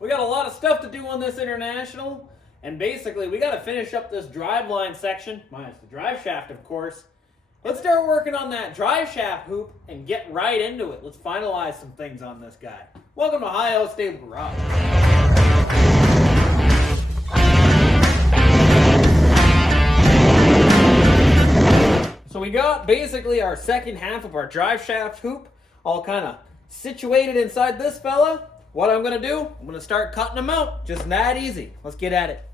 We got a lot of stuff to do on this International, and basically we got to finish up this driveline section, minus the drive shaft of course. Let's start working on that drive shaft hoop and get right into it. Let's finalize some things on this guy. Welcome to High Stable Garage. So we got basically our second half of our drive shaft hoop all kind of situated inside this fella. What I'm going to do, I'm going to start cutting them out. Just that easy. Let's get at it.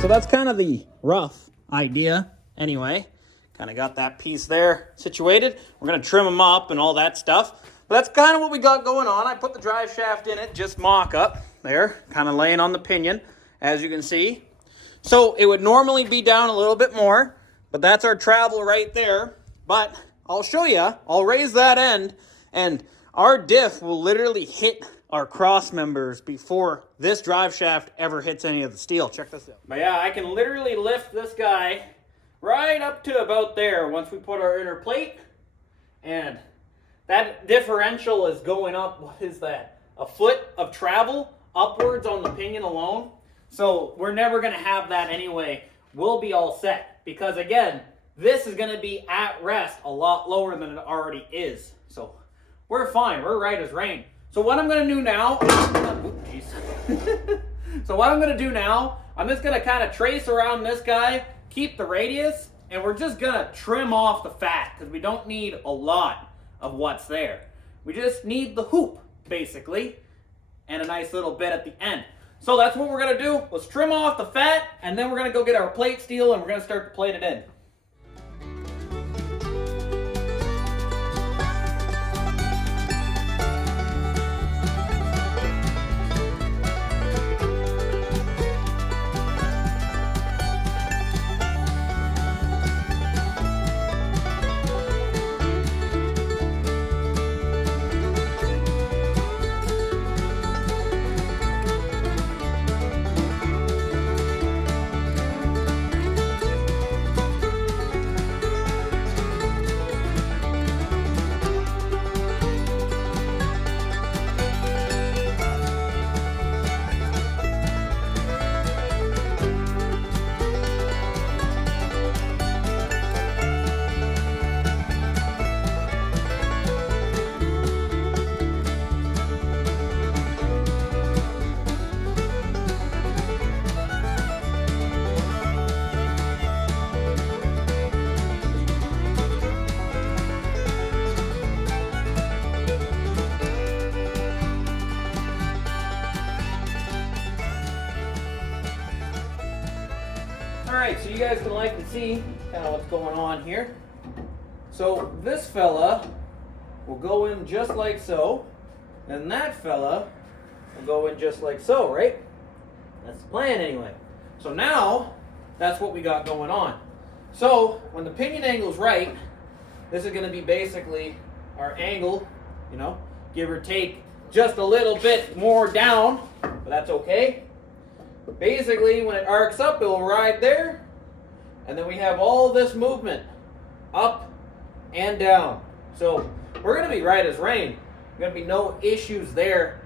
So that's kind of the rough idea anyway. Kind of got that piece there situated. We're going to trim them up and all that stuff. But that's kind of what we got going on. I put the drive shaft in it, just mock up there, kind of laying on the pinion, as you can see. So it would normally be down a little bit more, but that's our travel right there. But I'll show you. I'll raise that end, and our diff will literally hit our cross members before this drive shaft ever hits any of the steel. Check this out. But yeah, I can literally lift this guy right up to about there once we put our inner plate. And that differential is going up, what is that? A foot of travel upwards on the pinion alone. So we're never going to have that anyway. We'll be all set. Because again, this is going to be at rest a lot lower than it already is. So we're fine. We're right as rain. So what I'm going to do now, So what I'm going to do now, I'm just going to kind of trace around this guy, keep the radius, and we're just going to trim off the fat because we don't need a lot of what's there. We just need the hoop, basically, and a nice little bit at the end. So that's what we're going to do. Let's trim off the fat, and then we're going to go get our plate steel, and we're going to start to plate it in. Alright, so you guys can like to see kind of what's going on here. So this fella will go in just like so, and that fella will go in just like so, right? That's the plan anyway. So now, that's what we got going on. So, when the pinion angle's right, this is going to be basically our angle, you know, give or take just a little bit more down, but that's okay. Basically, when it arcs up, it will ride there, and then we have all this movement up and down. So we're going to be right as rain. There's going to be no issues there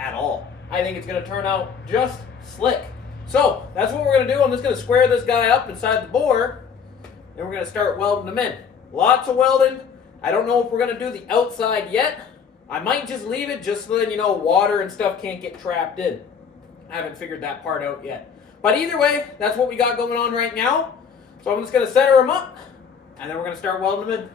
at all. I think it's going to turn out just slick. So that's what we're going to do. I'm just going to square this guy up inside the bore, and we're going to start welding them in. Lots of welding. I don't know if we're going to do the outside yet. I might just leave it just so that, you know, water and stuff can't get trapped in. I haven't figured that part out yet. But either way, that's what we got going on right now. So I'm just going to center them up, and then we're going to start welding them in.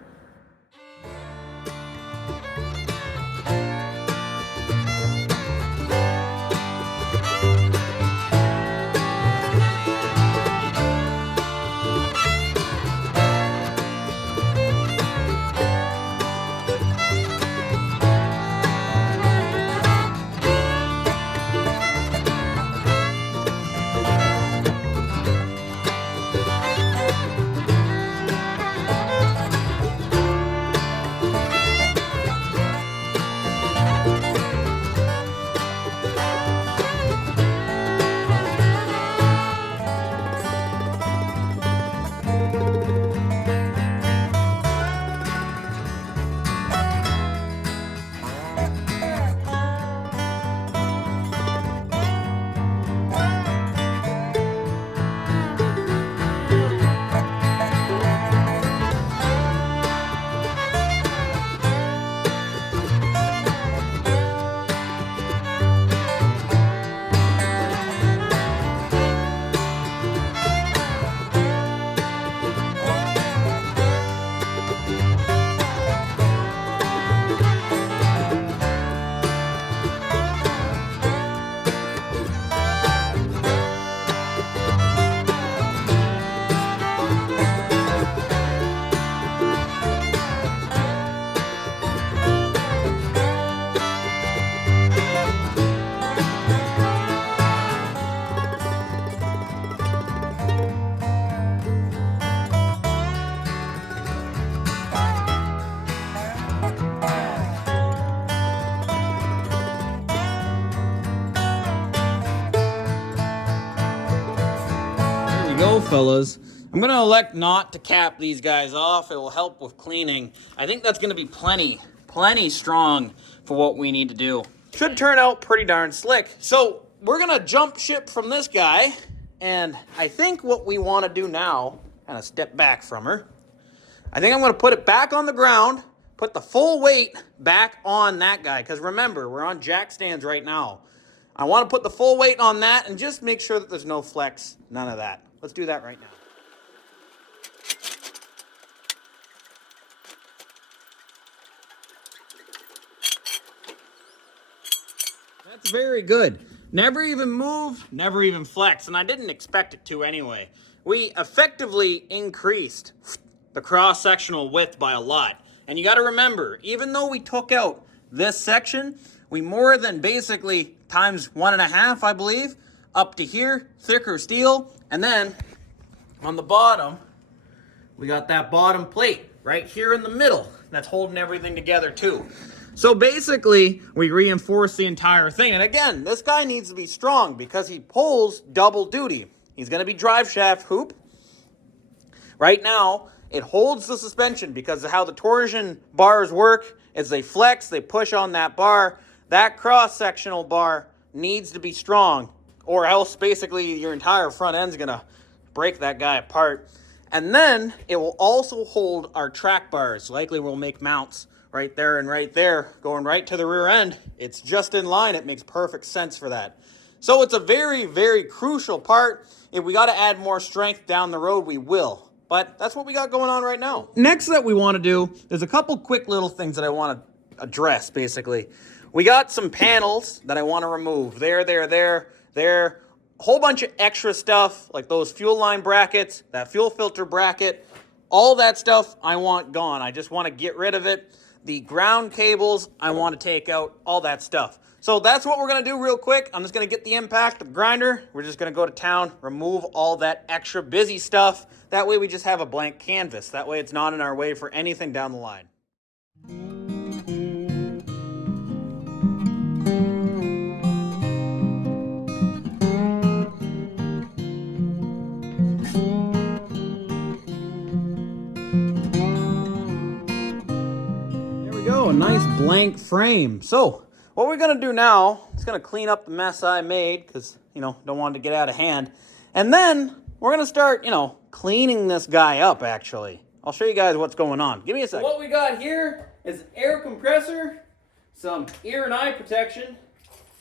go, fellas. I'm gonna elect not to cap these guys off. It will help with cleaning. I think that's gonna be plenty strong for what we need to do. Should turn out pretty darn slick. So we're gonna jump ship from this guy, and I think what we wanna do now, kind of step back from her, I think I'm gonna put it back on the ground, put the full weight back on that guy, because remember, we're on jack stands right now. I want to put the full weight on that and just make sure that there's no flex, none of that. Let's do that right now. That's very good. Never even moved, never even flexed, and I didn't expect it to anyway. We effectively increased the cross-sectional width by a lot. And you got to remember, even though we took out this section, we more than basically times 1.5, I believe, up to here, thicker steel. And then on the bottom, we got that bottom plate right here in the middle that's holding everything together too. So basically, we reinforce the entire thing. And again, this guy needs to be strong because he pulls double duty. He's going to be drive shaft hoop. Right now, it holds the suspension because of how the torsion bars work. As they flex, they push on that bar. That cross-sectional bar needs to be strong, or else basically your entire front end's gonna break that guy apart. And then it will also hold our track bars. Likely we'll make mounts right there and right there, going right to the rear end. It's just in line. It makes perfect sense for that. So it's a very, very crucial part. If we got to add more strength down the road, we will. But that's what we got going on right now. Next that we want to do, there's a couple quick little things that I want to address, basically. We got some panels that I want to remove. There. A whole bunch of extra stuff, like those fuel line brackets, that fuel filter bracket, all that stuff I want gone. I just want to get rid of it. The ground cables, I want to take out, all that stuff. So that's what we're going to do real quick. I'm just going to get the impact, the grinder. We're just going to go to town, remove all that extra busy stuff. That way we just have a blank canvas. That way it's not in our way for anything down the line. There we go, a nice blank frame. So what we're going to do now is going to clean up the mess I made because, don't want it to get out of hand. And then we're going to start, cleaning this guy up, actually. I'll show you guys what's going on. Give me a second. What we got here is an air compressor, some ear and eye protection,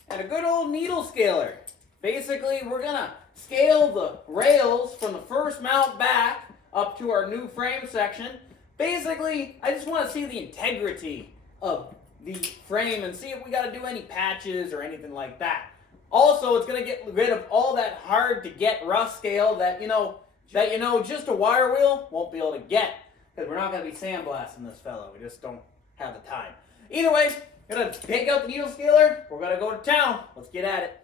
and a good old needle scaler. Basically, we're going to scale the rails from the first mount back up to our new frame section. Basically, I just want to see the integrity of the frame and see if we got to do any patches or anything like that. Also, it's going to get rid of all that hard to get rough scale that, just a wire wheel won't be able to get, because we're not going to be sandblasting this fella. We just don't have the time. Either way, we're going to take out the needle scaler. We're going to go to town. Let's get at it.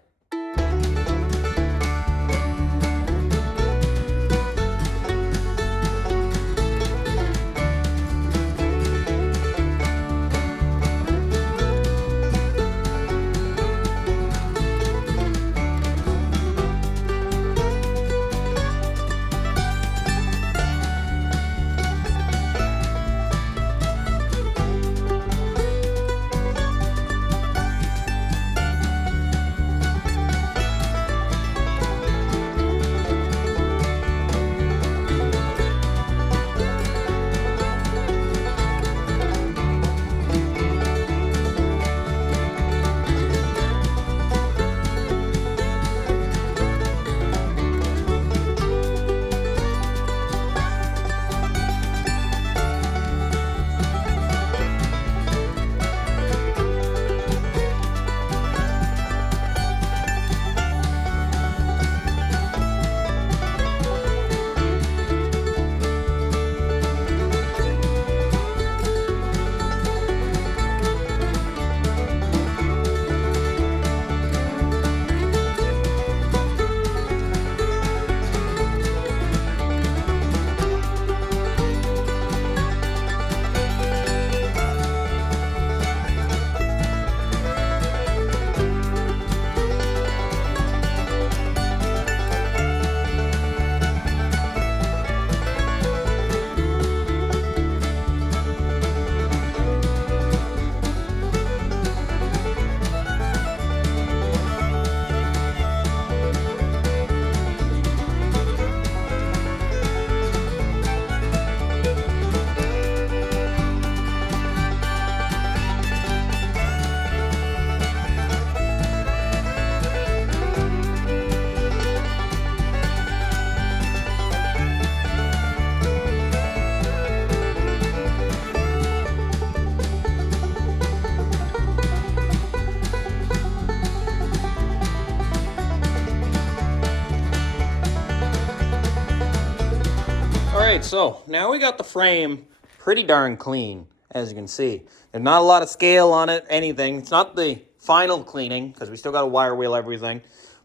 right, so now we got the frame pretty darn clean, as you can see. There's not a lot of scale on it, anything. It's not the final cleaning, because we still got to wire wheel everything.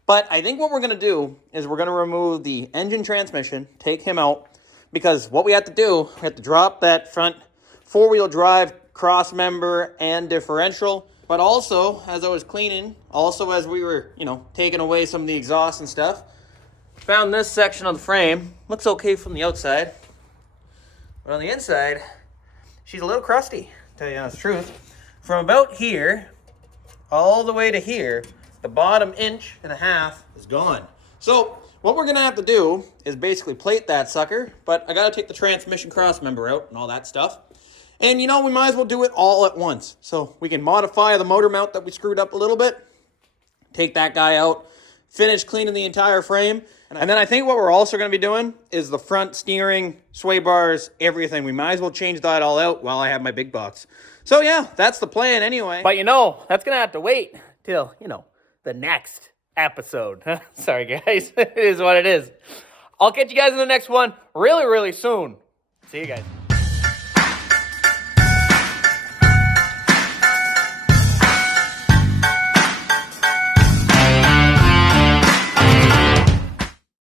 But I think what we're going to do is we're going to remove the engine transmission, take him out, because what we have to do, we have to drop that front four-wheel drive cross member and differential. But also, as I was cleaning, also as we were, taking away some of the exhaust and stuff, found this section of the frame. Looks okay from the outside. But on the inside, she's a little crusty, to tell you the honest truth. From about here, all the way to here, the bottom 1.5 inches is gone. So what we're gonna have to do is basically plate that sucker, but I gotta take the transmission cross member out and all that stuff. And we might as well do it all at once. So we can modify the motor mount that we screwed up a little bit, take that guy out, finish cleaning the entire frame. And then I think what we're also gonna be doing is the front steering, sway bars, everything. We might as well change that all out while I have my big box. So yeah, that's the plan anyway. But that's gonna have to wait till, the next episode. Sorry guys, it is what it is. I'll catch you guys in the next one really, really soon. See you guys.